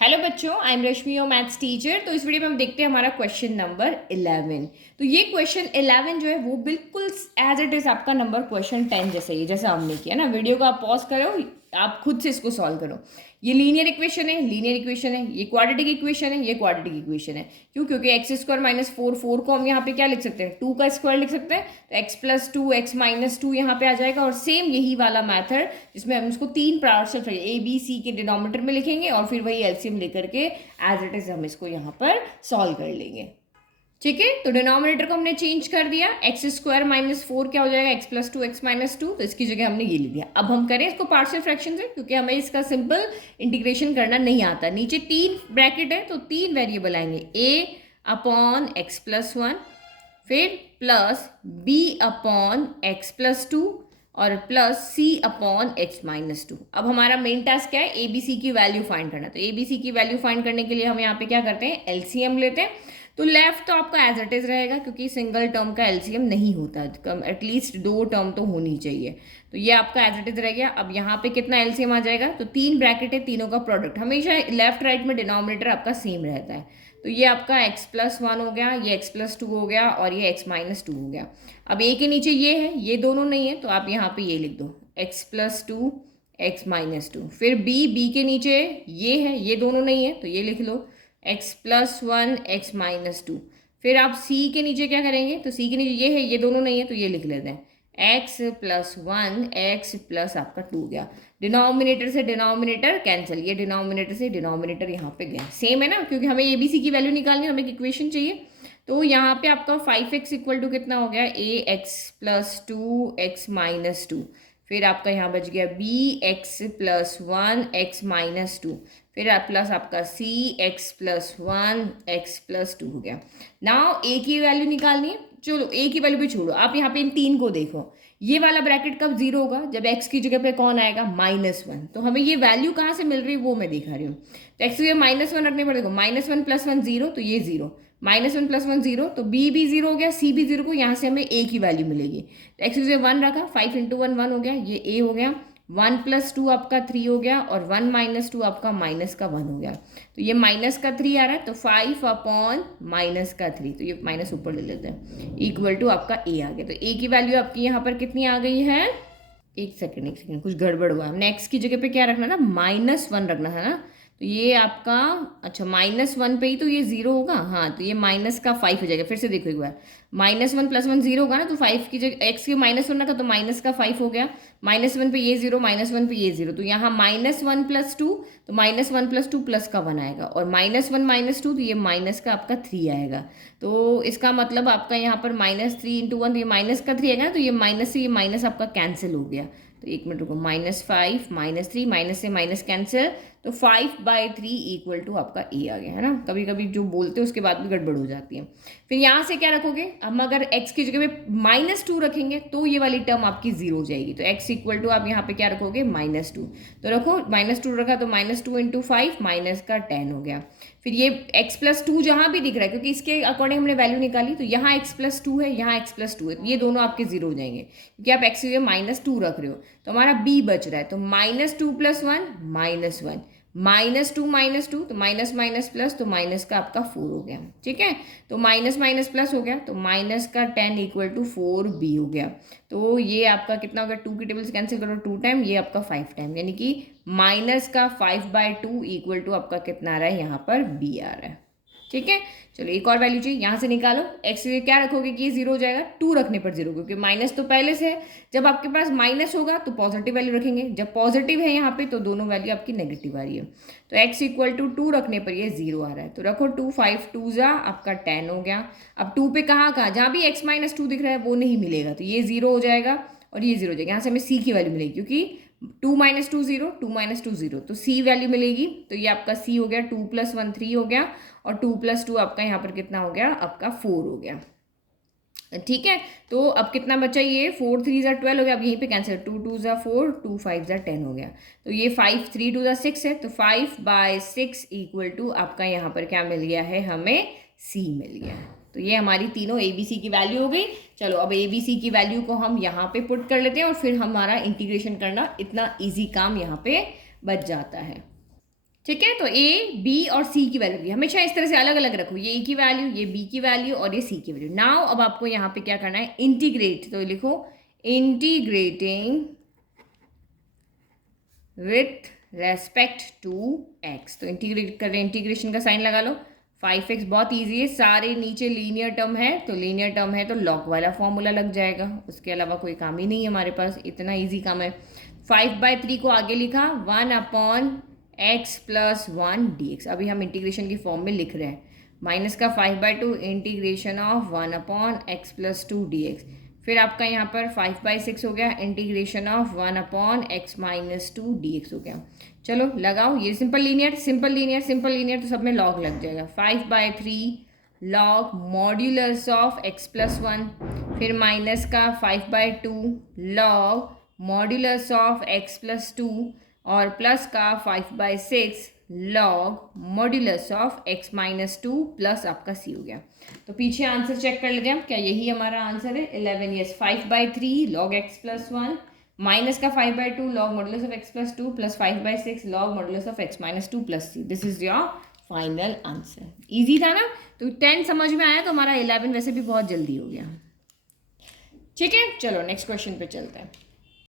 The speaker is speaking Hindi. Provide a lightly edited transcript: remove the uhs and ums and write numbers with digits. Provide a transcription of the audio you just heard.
हेलो बच्चों, I am Rashmi, your maths teacher. तो इस वीडियो में हम देखते हैं हमारा क्वेश्चन नंबर 11। तो ये क्वेश्चन 11 जो है वो बिल्कुल एज इट इज आपका नंबर क्वेश्चन 10 जैसे ही, जैसा हमने किया ना। वीडियो को आप पॉज करो, आप खुद से इसको सॉल्व करो। ये लीनियर इक्वेशन है, लीनियर इक्वेशन है। ये क्वाड्रेटिक इक्वेशन है, ये क्वाड्रेटिक इक्वेशन है। क्यों? क्योंकि एक्स स्क्वायर माइनस फोर को हम यहाँ पे क्या लिख सकते हैं, 2 का स्क्वायर लिख सकते हैं। तो x plus two X minus to यहाँ पे आ जाएगा। और सेम यही वाला मैथड जिसमें हम इसको 3 पार्ट्स ए बी सी के डिनोमिनेटर में लिखेंगे और फिर वही एलसीएम लेकर के एज इट इज हम इसको यहाँ पर सॉल्व कर लेंगे। ठीक है, तो डिनोमिनेटर को हमने चेंज कर दिया। एक्स स्क्वायर माइनस फोर क्या हो जाएगा, x plus two X minus to. तो इसकी जगह हमने ये लिख दिया। अब हम करें इसको पार्शियल फ्रैक्शन से, क्योंकि हमें इसका सिंपल इंटीग्रेशन करना नहीं आता। नीचे 3 ब्रैकेट है तो 3 वेरिएबल आएंगे, a upon x plus one, फिर plus b upon x plus two और plus c upon x minus two. अब हमारा मेन टास्क क्या है, ए बी सी की वैल्यू फाइंड करना। तो ए बी सी की वैल्यू फाइंड करने के लिए हम यहाँ पे क्या करते हैं, एलसीएम लेते हैं। तो लेफ्ट तो आपका एज इट इज रहेगा, क्योंकि सिंगल टर्म का एलसीएम नहीं होता, कम एटलीस्ट 2 टर्म तो होनी चाहिए। तो ये आपका एज इट इज रह गया। अब यहाँ पे कितना एलसीएम आ जाएगा, तो 3 ब्रैकेट है, तीनों का प्रोडक्ट। हमेशा लेफ्ट राइट में डिनोमिनेटर आपका सेम रहता है। तो ये आपका एक्स प्लस वन हो गया, ये एक्स प्लस टू हो गया और ये एक्स माइनस टू हो गया। अब ए के नीचे ये है, ये दोनों नहीं है, तो आप यहाँ पे ये लिख दो, x plus two X minus two. फिर बी के नीचे ये है, ये दोनों नहीं है, तो ये लिख लो, X plus one X minus two. फिर आप सी के नीचे क्या करेंगे, तो सी के नीचे ये है, ये दोनों नहीं है, तो ये लिख लेते हैं, x plus one X plus आपका टू गया। डिनोमिनेटर से डिनोमिनेटर कैंसिल, ये डिनोमिनेटर से डिनोमिनेटर यहाँ पे गया। सेम है ना, क्योंकि हमें ए बी सी की वैल्यू निकालनी है, हमें एक इक्वेशन चाहिए। तो यहाँ पे आपका 5x इक्वल टू कितना हो गया, A X plus two X minus two. फिर आपका यहाँ बच गया B X plus one X minus two. फिर प्लस आपका C X plus one X plus two हो गया। नाउ ए की वैल्यू निकालनी है। चलो ए की वैल्यू भी छोड़ो, आप यहाँ पे इन 3 को देखो। ये वाला ब्रैकेट कब जीरो होगा, जब एक्स की जगह पे कौन आएगा, माइनस वन। तो हमें ये वैल्यू कहाँ से मिल रही है वो मैं दिखा रही हूँ। तो एक्स की जगह माइनस वन रखने पर देखो, minus one plus one zero, तो ये zero, minus one plus one zero, तो बी भी जीरो हो गया, सी भी जीरो को, यहाँ से हमें ए की वैल्यू मिलेगी। तो एक्स की जगह वन रखा, 5 इंटू वन वन हो गया, ये ए हो गया। 1 प्लस टू आपका 3 हो गया और 1 माइनस टू आपका माइनस का 1 हो गया। तो ये माइनस का 3 आ रहा है, तो 5 अपॉन माइनस का 3, तो ये माइनस ऊपर ले लेते हैं, इक्वल टू आपका ए आ गया। तो ए की वैल्यू आपकी यहाँ पर कितनी आ गई है, एक सेकेंड कुछ गड़बड़ हुआ। हमने एक्स की जगह पे क्या रखना था, माइनस वन रखना था ना। तो ये आपका, अच्छा माइनस वन पे ही तो ये जीरो होगा। हाँ, तो ये माइनस का 5 हो जाएगा। फिर से देखो एक बार, minus one plus one zero होगा ना, तो 5 की जगह एक्स की माइनस वन रखा तो माइनस का 5 हो गया। माइनस वन पे ये जीरो, माइनस वन पे ये जीरो, तो यहाँ माइनस वन प्लस टू, तो minus one plus two plus का 1 आएगा। और माइनस वन माइनस टू, तो ये माइनस का आपका 3 आएगा। तो इसका मतलब आपका यहाँ पर माइनस 3 इंटू वन, तो ये माइनस का 3 आएगा ना, तो ये माइनस से ये माइनस आपका कैंसिल हो गया। तो एक मिनट रुको, -5 -3, माइनस से माइनस कैंसिल, तो 5/3 इक्वल टू आपका ए आ गया है ना। कभी कभी जो बोलते हैं उसके बाद भी गड़बड़ हो जाती है। फिर यहाँ से क्या रखोगे, हम अगर x की जगह पे -2 रखेंगे तो ये वाली टर्म आपकी जीरो हो जाएगी। तो x इक्वल टू आप यहाँ पे क्या रखोगे, -2। तो रखो, -2 रखा तो -2 इंटू 5 माइनस का 10 हो गया। फिर ये x प्लस टू जहाँ भी दिख रहा है, क्योंकि इसके अकॉर्डिंग हमने वैल्यू निकाली, तो यहाँ x प्लस टू है, यहाँ x प्लस टू है, ये दोनों आपके जीरो हो जाएंगे, क्योंकि आप x की जगह -2 रख रहे हो। तो हमारा b बच रहा है, तो -2 प्लस वन -1, -2 तो माइनस माइनस प्लस, तो माइनस का आपका 4 हो गया। ठीक है, तो माइनस माइनस प्लस हो गया, तो माइनस का 10 इक्वल टू 4b हो गया। तो ये आपका कितना हो गया, 2 की टेबल से कैंसिल करो 2 टाइम, ये आपका 5 टाइम, यानी कि माइनस का 5/2 इक्वल टू आपका कितना आ रहा है, यहाँ पर b आ रहा है। ठीक है, चलो एक और वैल्यू चाहिए, यहाँ से निकालो। एक्स क्या रखोगे कि ये जीरो हो जाएगा, 2 रखने पर जीरो, क्योंकि माइनस तो पहले से है। जब आपके पास माइनस होगा तो पॉजिटिव वैल्यू रखेंगे, जब पॉजिटिव है यहाँ पे तो दोनों वैल्यू आपकी नेगेटिव आ रही है। तो एक्स इक्वल टू 2 रखने पर ये जीरो आ रहा है, तो रखो 2, 5 2 जा आपका 10 हो गया। अब 2 पे कहाँ जहाँ भी x -2 दिख रहा है वो नहीं मिलेगा, तो ये जीरो हो जाएगा और ये जीरो हो जाएगा। यहाँ से हमें c की वैल्यू मिलेगी, क्योंकि 2 - 2 0, 2 - 2 0, तो c वैल्यू मिलेगी। तो ये आपका c हो गया, 2 + 1 3 हो गया, और 2 + 2 आपका यहाँ पर कितना हो गया, आपका 4 हो गया। ठीक है, तो अब कितना बचा, ये 4 3 ज़ा 12 हो गया। अब यहीं पे कैंसिल, 2 2 ज़ा 4, 2 5 ज़ा 10 हो गया। तो ये 5 3 2 ज़ा 6 है, तो 5/6 इक्वल टू आपका यहाँ पर क्या मिल गया है, हमें c मिल गया है। तो ये हमारी तीनों ए बी सी की वैल्यू हो गई। चलो अब ए बी सी की वैल्यू को हम यहाँ पे पुट कर लेते हैं और फिर हमारा इंटीग्रेशन करना इतना ईजी काम यहाँ पे बच जाता है। ठीक है, तो ए, बी और सी की वैल्यू भी हमेशा इस तरह से अलग अलग रखो, ये ए की वैल्यू, ये बी की वैल्यू और ये सी की वैल्यू। नाउ अब आपको यहाँ पे क्या करना है, इंटीग्रेट, तो लिखो integrating with respect to x. तो इंटीग्रेट कर रहे हैं, इंटीग्रेशन का साइन लगा लो। 5x बहुत ईजी है, सारे नीचे लीनियर टर्म है, तो लीनियर टर्म है तो लॉग वाला फॉर्मूला लग जाएगा, उसके अलावा कोई काम ही नहीं है हमारे पास, इतना ईजी काम है। 5/3 को आगे लिखा 1/x+1 dx। अभी हम इंटीग्रेशन की फॉर्म में लिख रहे हैं, माइनस का 5/2 इंटीग्रेशन ऑफ 1/x+2 dx। फिर आपका यहाँ पर 5/6 हो गया, इंटीग्रेशन ऑफ 1/x-2 dx हो गया। चलो लगाओ, ये simple linear simple linear simple linear, तो सब में लॉग लग जाएगा। 5/3 लॉग मॉड्यूलस ऑफ x+1, फिर माइनस का 5/2 लॉग मॉड्यूलस ऑफ x+2 और प्लस का 5/6 log modulus of x-2 plus आपका c हो गया। तो पीछे आंसर चेक कर लेते हैं हम, क्या यही हमारा आंसर है 11? यस, 5/3 लॉग x+1 माइनस का 5/2 log modulus of x+2 plus 5/6 log modulus of x-2 plus c। This is your final answer. Easy था ना? तो 10 समझ में आया तो हमारा 11 वैसे भी बहुत जल्दी हो गया। ठीक है, चलो नेक्स्ट क्वेश्चन पे चलते हैं।